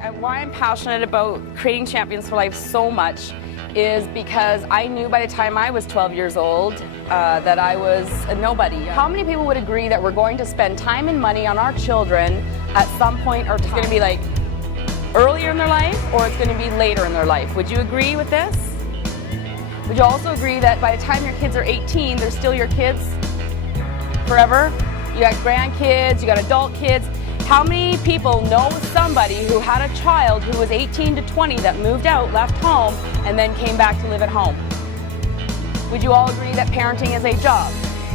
Why I'm passionate about creating Champions for Life so much is because I knew by the time I was 12 years old that I was a nobody. How many people would agree that we're going to spend time and money on our children at some point or time? It's going to be like earlier in their life or it's going to be later in their life. Would you agree with this? Would you also agree that by the time your kids are 18, they're still your kids forever? You got grandkids, you got adult kids. How many people know somebody who had a child who was 18 to 20 that moved out, left home, and then came back to live at home? Would you all agree that parenting is a job?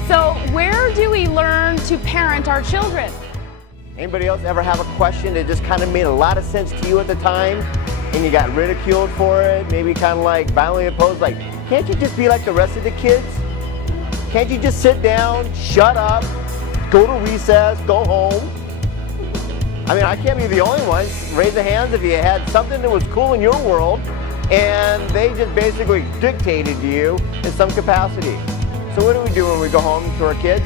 So where do we learn to parent our children? Anybody else ever have a question that just kind of made a lot of sense to you at the time and you got ridiculed for it, maybe kind of like violently opposed, like, can't you just be like the rest of the kids? Can't you just sit down, shut up, go to recess, go home? I mean, I can't be the only one. Raise the hands if you had something that was cool in your world and they just basically dictated to you in some capacity. So what do we do when we go home to our kids?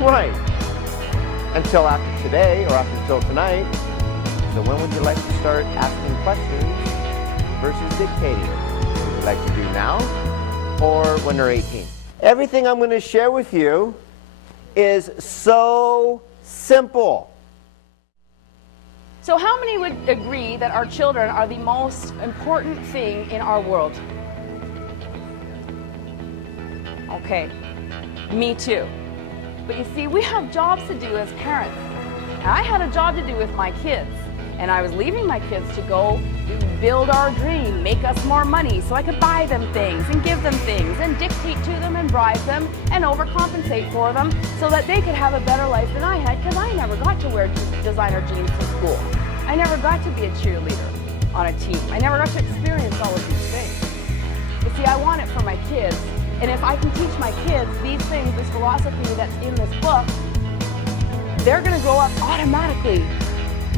Right. Until after today or after until tonight. So when would you like to start asking questions versus dictating? Would you like to do now or when they're 18? Everything I'm going to share with you is so simple. So how many would agree that our children are the most important thing in our world? Okay, me too. But you see, we have jobs to do as parents. And I had a job to do with my kids. And I was leaving my kids to go build our dream, make us more money so I could buy them things and give them things and dictate to them and bribe them and overcompensate for them so that they could have a better life than I had, because I never got to wear designer jeans to school. I never got to be a cheerleader on a team. I never got to experience all of these things. But see, I want it for my kids. And if I can teach my kids these things, this philosophy that's in this book, they're going to grow up automatically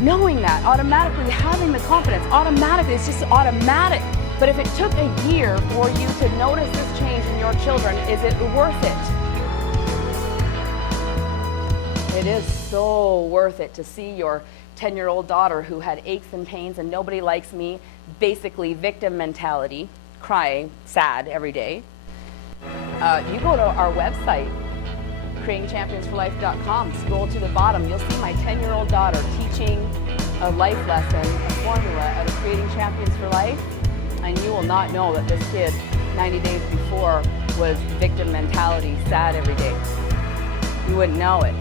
knowing that, automatically having the confidence, automatically, it's just automatic. But if it took a year for you to notice this change in your children, is it worth it? It is so worth it to see your 10-year-old daughter who had aches and pains and nobody likes me, basically victim mentality, crying, sad every day. You go to our website, creatingchampionsforlife.com, scroll to the bottom, you'll see my 10-year-old daughter teaching a life lesson, a formula out of Creating Champions for Life, and you will not know that this kid 90 days before was victim mentality, sad every day. You wouldn't know it.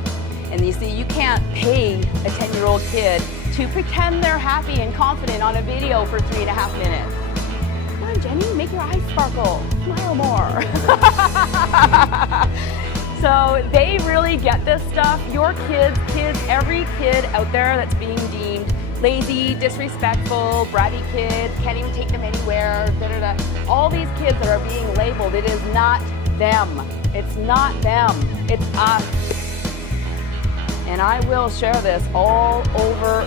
And you see, you can't pay a 10-year-old kid to pretend they're happy and confident on a video for 3.5 minutes. Come on, Jenny, make your eyes sparkle. Smile more. So they really get this stuff. Your kids, every kid out there that's being deemed lazy, disrespectful, bratty kids, can't even take them anywhere, all these kids that are being labeled, it is not them. It's not them. It's us. And I will share this all over